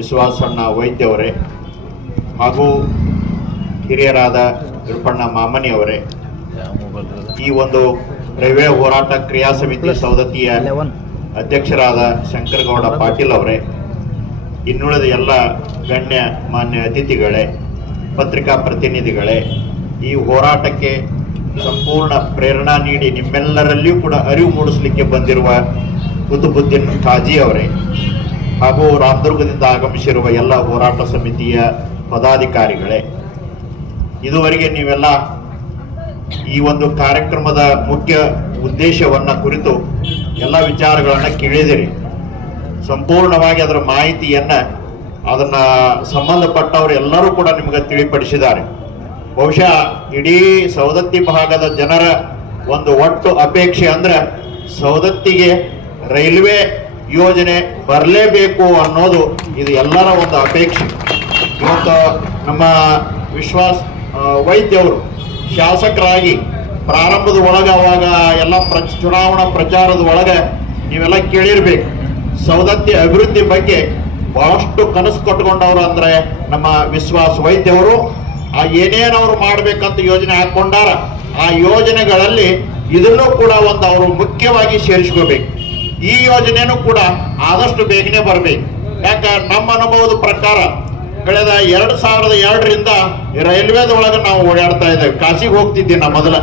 ವಿಶ್ವಾಸಣ್ಣ ವೈದ್ಯ ಅವರೇ ಹಾಗೂ ಹಿರಿಯರಾದ ವಿರುಪಣ್ಣ ಮಾಮನಿ ಅವರೇ, ಈ ಒಂದು ರೈಲ್ವೆ ಹೋರಾಟ ಕ್ರಿಯಾ ಸಮಿತಿ ಸೌದತ್ತಿಯ ಅಧ್ಯಕ್ಷರಾದ ಶಂಕರಗೌಡ ಪಾಟೀಲ್ ಅವರೇ, ಇನ್ನುಳಿದ ಎಲ್ಲ ಗಣ್ಯ ಮಾನ್ಯ ಅತಿಥಿಗಳೇ, ಪತ್ರಿಕಾ ಪ್ರತಿನಿಧಿಗಳೇ, ಈ ಹೋರಾಟಕ್ಕೆ ಸಂಪೂರ್ಣ ಪ್ರೇರಣಾ ನೀಡಿ ನಿಮ್ಮೆಲ್ಲರಲ್ಲಿಯೂ ಕೂಡ ಅರಿವು ಮೂಡಿಸಲಿಕ್ಕೆ ಬಂದಿರುವ ಕುತುಬುದ್ದೀನ್ ಖಾಜಿ ಅವರೇ ಹಾಗೂ ರಾಮದುರ್ಗದಿಂದ ಆಗಮಿಸಿರುವ ಎಲ್ಲ ಹೋರಾಟ ಸಮಿತಿಯ ಪದಾಧಿಕಾರಿಗಳೇ, ಇದುವರೆಗೆ ನೀವೆಲ್ಲ ಈ ಒಂದು ಕಾರ್ಯಕ್ರಮದ ಮುಖ್ಯ ಉದ್ದೇಶವನ್ನ ಕುರಿತು ಎಲ್ಲ ವಿಚಾರಗಳನ್ನು ಕೇಳಿದಿರಿ. ಸಂಪೂರ್ಣವಾಗಿ ಅದರ ಮಾಹಿತಿಯನ್ನ ಅದನ್ನ ಸಂಬಂಧಪಟ್ಟವರು ಎಲ್ಲರೂ ಕೂಡ ನಿಮಗೆ ತಿಳಿಪಡಿಸಿದ್ದಾರೆ. ಬಹುಶಃ ಇಡೀ ಸವದತ್ತಿ ಭಾಗದ ಜನರ ಒಂದು ಒಟ್ಟು ಅಪೇಕ್ಷೆ ಅಂದ್ರೆ ಸವದತ್ತಿಗೆ ರೈಲ್ವೆ ಯೋಜನೆ ಬರಲೇಬೇಕು ಅನ್ನೋದು ಇದು ಎಲ್ಲರ ಒಂದು ಅಪೇಕ್ಷೆ. ಇವತ್ತು ನಮ್ಮ ವಿಶ್ವಾಸ್ ವೈದ್ಯವರು ಶಾಸಕರಾಗಿ ಪ್ರಾರಂಭದ ಒಳಗೆ ಅವಾಗ ಎಲ್ಲ ಚುನಾವಣಾ ಪ್ರಚಾರದ ಒಳಗೆ ನೀವೆಲ್ಲ ಕೇಳಿರ್ಬೇಕು, ಸವದತ್ತಿ ಅಭಿವೃದ್ಧಿ ಬಗ್ಗೆ ಬಹಳಷ್ಟು ಕನಸು ಕಟ್ಕೊಂಡವರು ಅಂದ್ರೆ ನಮ್ಮ ವಿಶ್ವಾಸ್ ವೈದ್ಯವರು. ಆ ಏನೇನವರು ಮಾಡ್ಬೇಕಂತ ಯೋಜನೆ ಹಾಕೊಂಡಾರ, ಆ ಯೋಜನೆಗಳಲ್ಲಿ ಇದನ್ನು ಕೂಡ ಒಂದು ಅವರು ಮುಖ್ಯವಾಗಿ ಸೇರಿಸ್ಕೋಬೇಕು. ಈ ಯೋಜನೆನೂ ಕೂಡ ಆದಷ್ಟು ಬೇಗನೆ ಬರಬೇಕು. ಯಾಕ ನಮ್ಮ ಅನುಭವದ ಪ್ರಕಾರ ಕಳೆದ 2002ರಿಂದ ರೈಲ್ವೇದ ಒಳಗೆ ನಾವು ಓಡಾಡ್ತಾ ಇದ್ದೇವೆ. ಕಾಶಿಗೆ ಹೋಗ್ತಿದ್ದೆ ನಾ ಮೊದಲ,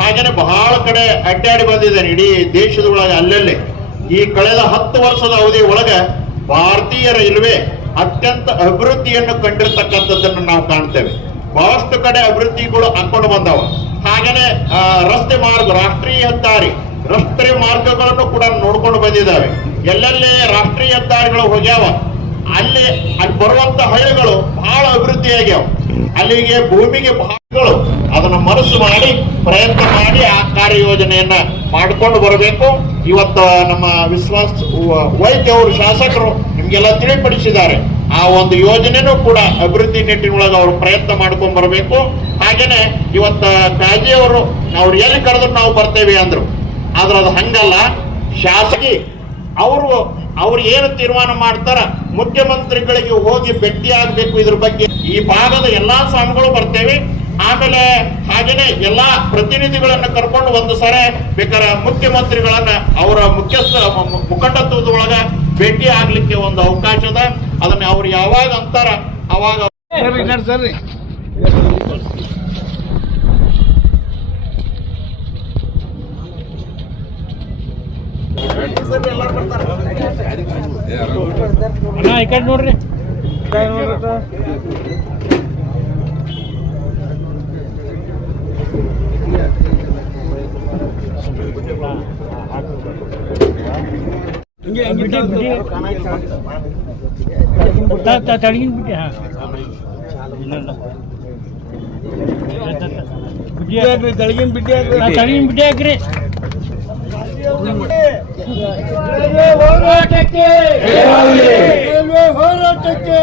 ಹಾಗೇನೆ ಬಹಳ ಕಡೆ ಅಡ್ಡಾಡಿ ಬಂದಿದ್ದೇನೆ ಇಡೀ ದೇಶದ ಒಳಗೆ ಅಲ್ಲಲ್ಲಿ. ಈ ಕಳೆದ 10 ವರ್ಷದ ಅವಧಿ ಒಳಗೆ ಭಾರತೀಯ ರೈಲ್ವೆ ಅತ್ಯಂತ ಅಭಿವೃದ್ಧಿಯನ್ನು ಕಂಡಿರ್ತಕ್ಕಂಥದ್ದನ್ನು ನಾವು ಕಾಣ್ತೇವೆ. ಬಹಳಷ್ಟು ಕಡೆ ಅಭಿವೃದ್ಧಿಗಳು ಹಾಕೊಂಡು ಬಂದವ. ಹಾಗೇನೆ ರಸ್ತೆ ಮಾರ್ಗ, ರಾಷ್ಟ್ರೀಯ ಹೆದ್ದಾರಿ, ರಸ್ತೆ ಮಾರ್ಗಗಳನ್ನು ಕೂಡ ನೋಡ್ಕೊಂಡು ಬಂದಿದ್ದಾವೆ. ಎಲ್ಲೆಲ್ಲಿ ರಾಷ್ಟ್ರೀಯ ಹೆದ್ದಾರಿಗಳು ಹೋಗ್ಯಾವ ಅಲ್ಲಿ ಬರುವಂತ ಹಳ್ಳಿಗಳು ಬಹಳ ಅಭಿವೃದ್ಧಿ ಆಗ್ಯಾವ. ಅಲ್ಲಿಗೆ ಭೂಮಿಗೆ ಭಾಗಗಳು ಅದನ್ನ ಮನಸ್ಸು ಮಾಡಿ ಪ್ರಯತ್ನ ಮಾಡಿ ಆ ಕಾರ್ಯಯೋಜನೆಯನ್ನ ಮಾಡಿಕೊಂಡು ಬರಬೇಕು. ಇವತ್ತು ನಮ್ಮ ವಿಶ್ವಾಸ್ ವೈದ್ಯ ಅವರು ಶಾಸಕರು ನಿಮ್ಗೆಲ್ಲ ತಿಳಿಪಡಿಸಿದ್ದಾರೆ. ಆ ಒಂದು ಯೋಜನೆನೂ ಕೂಡ ಅಭಿವೃದ್ಧಿ ನಿಟ್ಟಿನೊಳಗೆ ಅವರು ಪ್ರಯತ್ನ ಮಾಡ್ಕೊಂಡ್ ಬರಬೇಕು. ಹಾಗೇನೆ ಇವತ್ತ ಕಾಜಿ ಅವರು ಅವ್ರು ಎಲ್ಲಿ ಕರೆದ್ರು ನಾವು ಬರ್ತೇವೆ ಅಂದ್ರು. ಆದ್ರೆ ಅದು ಹಂಗಲ್ಲ. ಶಾಸಕಿ ಅವ್ರು ಏನು ತೀರ್ಮಾನ ಮಾಡ್ತಾರ ಮುಖ್ಯಮಂತ್ರಿಗಳಿಗೆ ಹೋಗಿ ಭೇಟಿ ಆಗ್ಬೇಕು. ಇದ್ರ ಬಗ್ಗೆ ಈ ಭಾಗದ ಎಲ್ಲಾ ಸ್ವಾಮಿಗಳು ಬರ್ತೇವೆ. ಆಮೇಲೆ ಹಾಗೇನೆ ಎಲ್ಲಾ ಪ್ರತಿನಿಧಿಗಳನ್ನ ಕರ್ಕೊಂಡು ಒಂದು ಸರಿ ಬೇಕಾದ್ರೆ ಮುಖ್ಯಮಂತ್ರಿಗಳನ್ನ ಅವರ ಮುಖಂಡತ್ವದೊಳಗ ಭೇಟಿ ಆಗ್ಲಿಕ್ಕೆ ಒಂದು ಅವಕಾಶ ಅದ. ಅದನ್ನ ಅವ್ರು ಯಾವಾಗ ಅಂತಾರ ಅವಾಗ ಈ ಕಡೆ ನೋಡ್ರಿ. ತಡಗಿನ ಬಿಟ್ಟಿ ತಳಗಿನ ಬಿಟ್ಟಿ ಹಾಕ್ರಿ. ಹೋರಾಟಕ್ಕೆ